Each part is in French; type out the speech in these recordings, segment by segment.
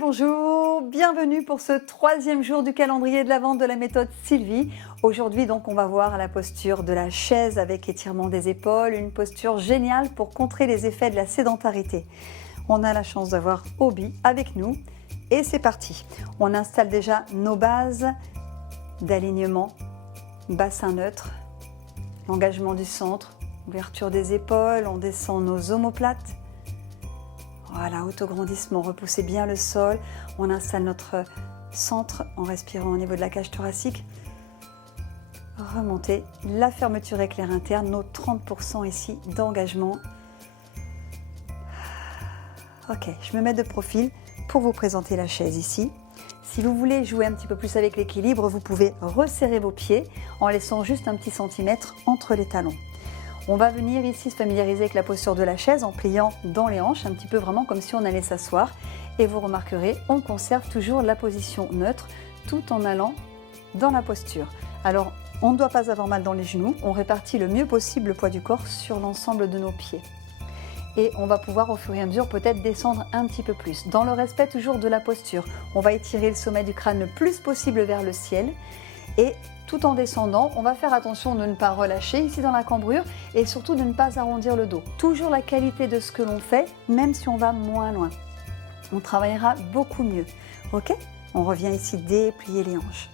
bonjour, bienvenue pour ce 3e jour du calendrier de l'Avent de la méthode Sylvie. Aujourd'hui donc on va voir la posture de la chaise avec étirement des épaules, une posture géniale pour contrer les effets de la sédentarité. On a la chance d'avoir Obi avec nous et c'est parti. On installe déjà nos bases d'alignement, bassin neutre, l'engagement du centre, ouverture des épaules, on descend nos omoplates. Voilà, autograndissement, repoussez bien le sol. On installe notre centre en respirant au niveau de la cage thoracique. Remontez la fermeture éclair interne, nos 30% ici d'engagement. Ok, je me mets de profil pour vous présenter la chaise ici. Si vous voulez jouer un petit peu plus avec l'équilibre, vous pouvez resserrer vos pieds en laissant juste un petit centimètre entre les talons. On va venir ici se familiariser avec la posture de la chaise en pliant dans les hanches, un petit peu vraiment comme si on allait s'asseoir. Et vous remarquerez, on conserve toujours la position neutre tout en allant dans la posture. Alors, on ne doit pas avoir mal dans les genoux, on répartit le mieux possible le poids du corps sur l'ensemble de nos pieds. Et on va pouvoir au fur et à mesure peut-être descendre un petit peu plus. Dans le respect toujours de la posture, on va étirer le sommet du crâne le plus possible vers le ciel. Et tout en descendant, on va faire attention de ne pas relâcher ici dans la cambrure et surtout de ne pas arrondir le dos. Toujours la qualité de ce que l'on fait, même si on va moins loin. On travaillera beaucoup mieux. Ok? On revient ici déplier les hanches.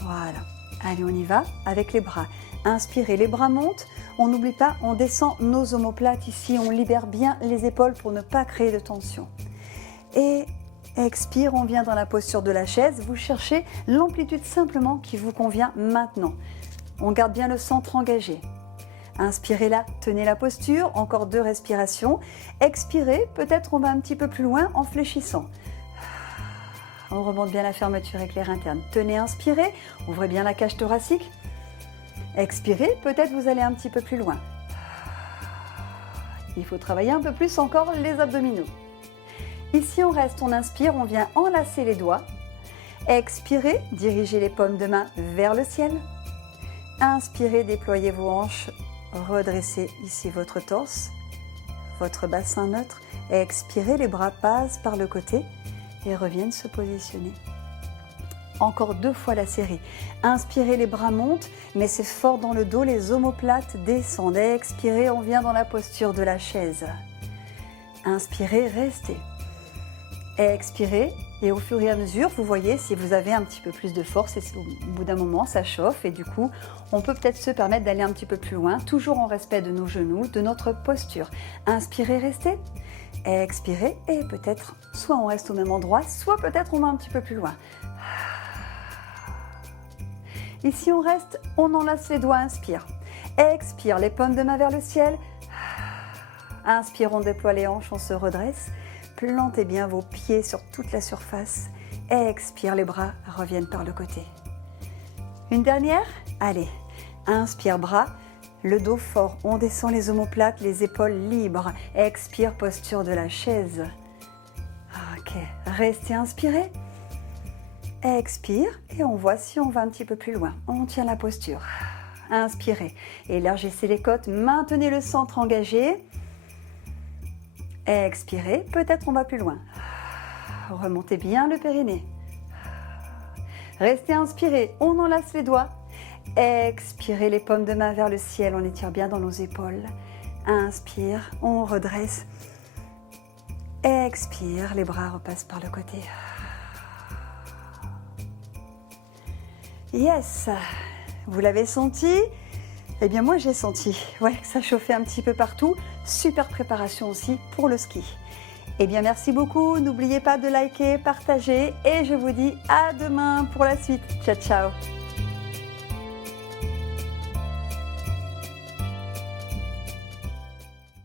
Voilà. Allez, on y va avec les bras. Inspirez, les bras montent. On n'oublie pas, on descend nos omoplates ici. On libère bien les épaules pour ne pas créer de tension. Et expire, on vient dans la posture de la chaise. Vous cherchez l'amplitude simplement qui vous convient maintenant. On garde bien le centre engagé. Inspirez là, tenez la posture, encore 2 respirations. Expirez, peut-être on va un petit peu plus loin en fléchissant. On remonte bien la fermeture éclair interne. Tenez, inspirez, ouvrez bien la cage thoracique. Expirez, peut-être vous allez un petit peu plus loin. Il faut travailler un peu plus encore les abdominaux. Ici, on reste, on inspire, on vient enlacer les doigts. Expirez, dirigez les paumes de main vers le ciel. Inspirez, déployez vos hanches, redressez ici votre torse, votre bassin neutre. Expirez, les bras passent par le côté et reviennent se positionner. Encore 2 fois la série. Inspirez, les bras montent, mais c'est fort dans le dos, les omoplates descendent. Expirez, on vient dans la posture de la chaise. Inspirez, restez. Expirez et au fur et à mesure, vous voyez si vous avez un petit peu plus de force et au bout d'un moment, ça chauffe et du coup, on peut peut-être se permettre d'aller un petit peu plus loin, toujours en respect de nos genoux, de notre posture. Inspirez, restez. Expirez et peut-être, soit on reste au même endroit, soit peut-être on va un petit peu plus loin. Ici, on reste, on enlace les doigts, inspire. Expire, les paumes de main vers le ciel. Inspire, on déploie les hanches, on se redresse. Plantez bien vos pieds sur toute la surface. Expire, les bras reviennent par le côté. Une dernière. Allez, inspire, bras, le dos fort. On descend les omoplates, les épaules libres. Expire, posture de la chaise. Ok, restez inspiré. Expire et on voit si on va un petit peu plus loin. On tient la posture. Inspirez, élargissez les côtes, maintenez le centre engagé. Expirez, peut-être on va plus loin. Remontez bien le périnée. Restez inspiré, on enlace les doigts. Expirez, les paumes de main vers le ciel, on étire bien dans nos épaules. Inspire, on redresse. Expire, les bras repassent par le côté. Yes, vous l'avez senti? Eh bien moi j'ai senti, ouais, ça chauffait un petit peu partout. Super préparation aussi pour le ski. Eh bien merci beaucoup, n'oubliez pas de liker, partager et je vous dis à demain pour la suite. Ciao ciao.